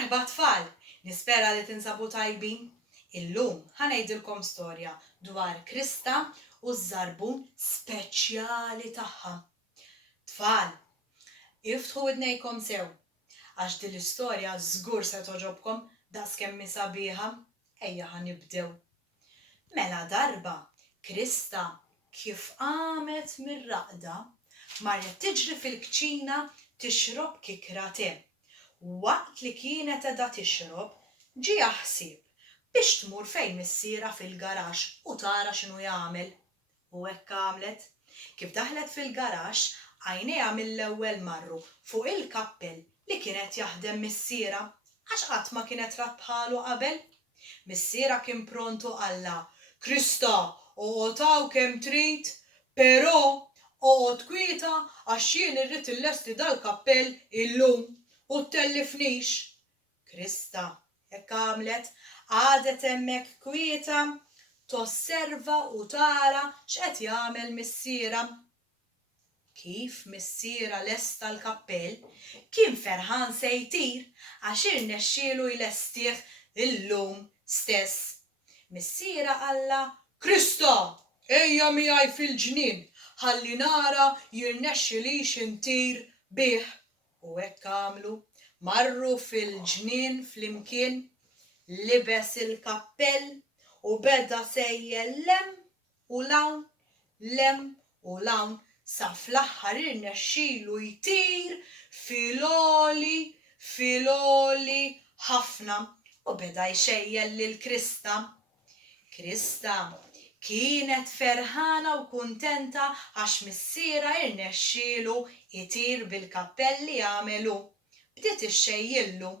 Merħba tfal, nispera li tinsabu tajbin. Illum ħanejdilkom storja dwar Krista u żarbun speċjali tagħha. Tfal, iftħu widnejkom sew, għax din l-istorja żgur se toġobkom daqskemm sabiħa. Ejja ħanibdew. Mela darba Krista kif qamet mir-raqda marret tiġri fil-kċina tixrob kikra te. Waqt li kienet qiegħda tixrob, ġie ħsieb biex tmur fejn missiera fil-garaxx u tara x'inhu jagħmel. U hekk għamlet. Kif daħlet fil-garaxx, għajnejha mill-ewwel marru fuq il-kappell li kienet jaħdem missiera għax qatt ma kienet rat bħalu qabel. Missiera kien prontu għalla: Krista, oqgħod hawn kemm trid, però oqgħod kwieta għax jien irrid illesti dal-kappell illum u tellifnix. Krista hekk għamlet, għadet hemmhekk kwieta tosserva u tara x'qed jagħmel missiera. Kif missiera lesta l-kappell, kien ferħan se jtir għax irnexxielu jlestih illum stess. Missiera qalla: Krista, ejja miegħi fil-ġnien ħalli nara jirnexxilix intir bih. U hekk għamlu, marru fil-ġnien flimkien, libes il-kappell u beda sejjel lem u lawn sa fl-aħħar irnexxielu jtir filgħoli ħafna u beda jxejjel lil Krista. Krista kienet ferħana u kuntenta għax missiera irnexxielu jtir bil-kappell li għamelu. Bdiet ixxejjillu.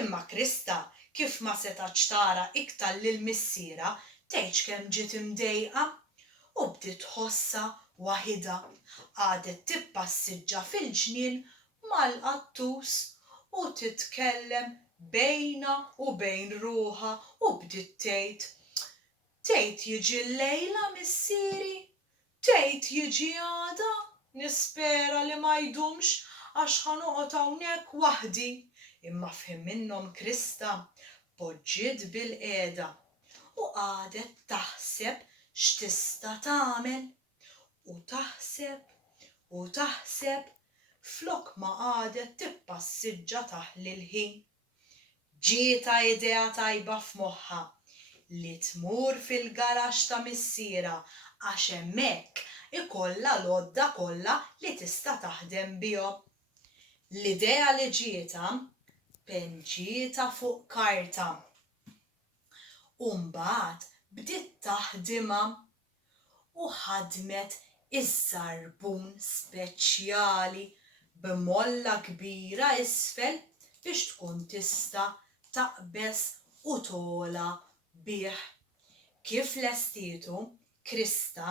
Imma Krista kif ma setax tara iktar lil missiera tgħid kemm ġiet imdejqa u bdiet tħossha waħida. Għadet tippassiġġa fil-ġnien mal-qattus u titkellem bejna u bejn ruħha u bdiet tgħid jiġi l-lejla missieri, tgħid jiġi għada, nispera li ma jdumx għax ħanoqgħod hawnhekk waħdi. Imma fhem minnhom Krista, poġġiet bil-qiegħda u qadet taħseb x'tista' tagħmel u taħseb flok ma qadet tippassiġġa taħli l-ħin. Ġietha idea tajba f'moħħha li tmur fil-garaxx ta' missiera għax hemmhekk ikollha l-għodda kollha li tista' taħdem bihom. L-idea li ġietha penġietha fuq karta. U mbagħad bdiet taħdimha u ħadmet iż-żarbun speċjali b'molla kbira isfel biex tkun tista' taqbes u tola bih. Kif lestietu, Krista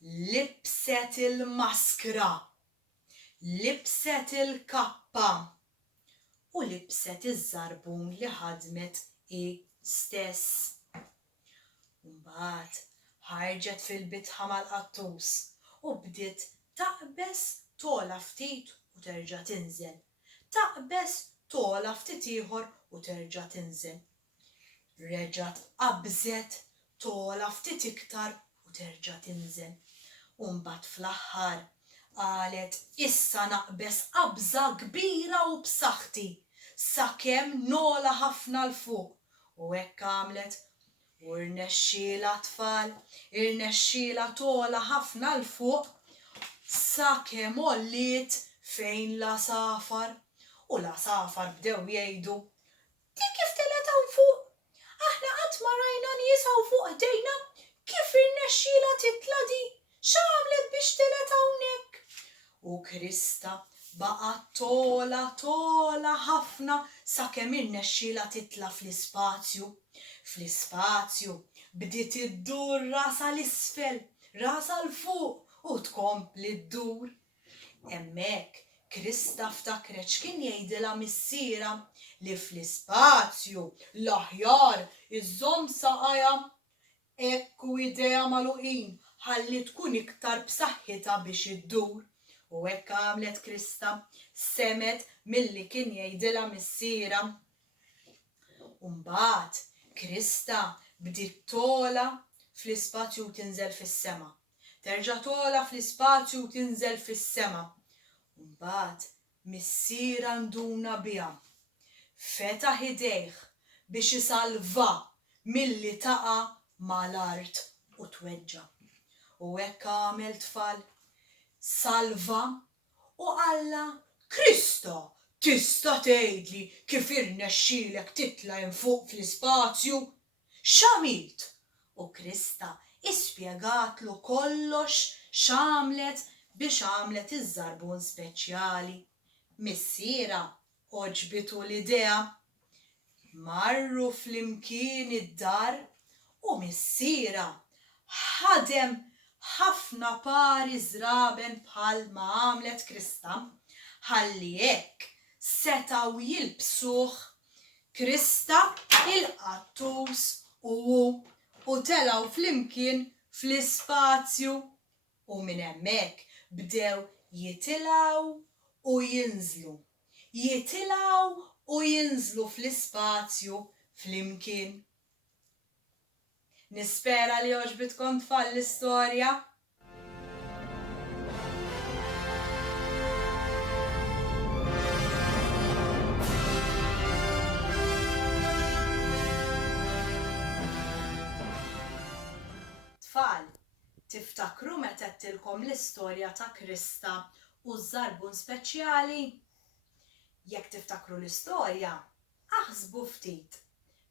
libset il-maskra, libset il-kappa u libset iż-żarbun li ħadmet stess. Mbagħad ħarġet fil-bitħa mal-qattus u bdiet taqbes tola ftit u terġa' tinżel. Taqbes tola ftit ieħor u terġa' tinżel. Reġgħet qabżet tola ftit iktar u terġa' tinżel. U mbagħad fl-aħħar qalet issa naqbes qabża kbira u b'saħħti sakemm nola ħafna l fuq. U hekk għamlet u rnexxiela tfal, irnexxiela tola ħafna l fuq sakemm olliet fejn l-għasafar. U l-għasafar bdew jgħidu: Dik kif telet hawn fuq? Aħna qatt ma rajna nies hawn fuq ħdejna, kif irnexxiela titla' di? X'għamlet biex telet hawnhekk? U Krista baqgħet tola ħafna sakemm irnexxiela titla' fl-ispazju. Fl-ispazju bdiet iddur rasa l-isfel, rasa l fuq u tkompli ddur. Hemmhekk Krista ftakret x'kien jgħidilha missiera li fl-ispazju l-aħjar iżżomm saqajha. Hekk hu idea magħluqin ħalli tkun iktar b'saħħitha biex iddur. U hekk għamlet Krista, semet milli kien jgħidilha missiera. Mbagħad Krista bdiet tola fl-ispazju u tinżel fis-sema. Terġa' tola fl-ispazju u tinżel fis-sema. Mbagħad missiera nduna biha. Fetaħ idejh biex isalva milli taqa' mal-art u tweġġa'. U hekk għamel tfal, salva u qalla Krista, tista' tgħidli kif irnexxielek titla' hemm fuq fl-ispazju? X'għamilt? U Krista ispjegatlu kollox x'għamlet biex għamlet iż-żarbun speċjali. Missiera oġbitu l-idea. Marru flimkien id-dar u missiera ħadem ħafna pari żraben bħalma għamlet Krista, ħalli hekk setgħu jilbsuh Krista, il-qattus u telgħu flimkien fl-ispazju u minn hemmhekk bdew jitilgħu u jinżlu. Jitilgħu u jinżlu fl-ispazju flimkien. Nispera li għoġbitkom tfal l-istorja. Tfal, tiftakru meta għedtilkom l-istorja ta' Krista u żarbun speċjali? Jekk tiftakru l-istorja, aħsbu ftit.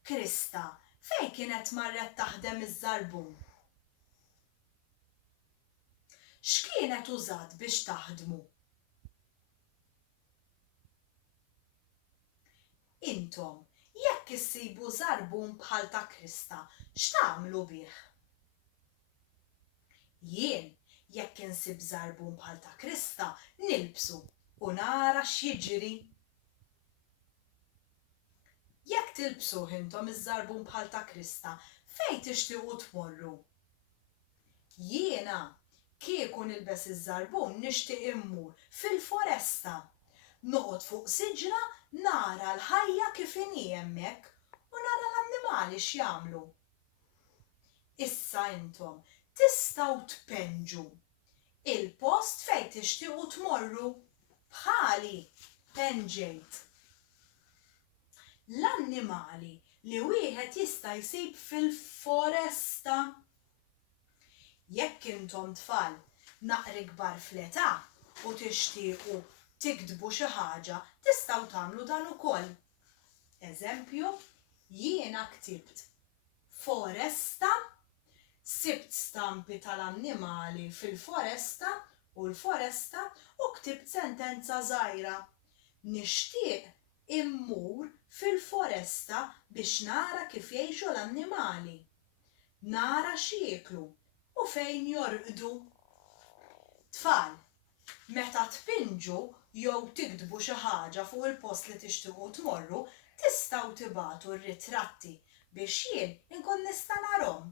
Krista fejn kienet marret taħdem iż-żarbun? X'kienet użat biex taħdmu? Intom, jekk issibu żarbun bħal ta' Krista, x'tagħmlu bih? Jien, jekk insib żarbun bħal ta' Krista, nilbsu u nara x'jiġri. Jekk tilbsuh intom iż-żarbun bħal ta' Krista, fejn tixtiequ tmorru? Jiena kieku nilbes iż-żarbun nixtieq immur fil-foresta. Noqgħod fuq siġra nara l-ħajja kif inhi hemmhekk u nara l-annimali x'jagħmlu. Issa intom tistgħu tpenġu il-post fejn tixtiequ tmorru bħali penġejt. L-annimali li wieħed jista' jsib fil-foresta. Jekk intom tfal naqri kbar fl-età u tixtiequ tiktbu xi ħaġa, tistgħu tagħmlu dan ukoll. Eżempju, jiena ktibt foresta, sibt stampi tal-annimali fil-foresta u l-foresta u ktibt sentenza żgħira. Nixtieq immur fil-foresta biex nara kif jgħixu l-annimali. Nara x'jieklu u fejn jorqdu. Tfal, meta tpinġu jew tiktbu xi ħaġa fuq il-post li tixtiequ tmorru, tistgħu tibagħtu r-ritratti biex jien inkun nista' narahom.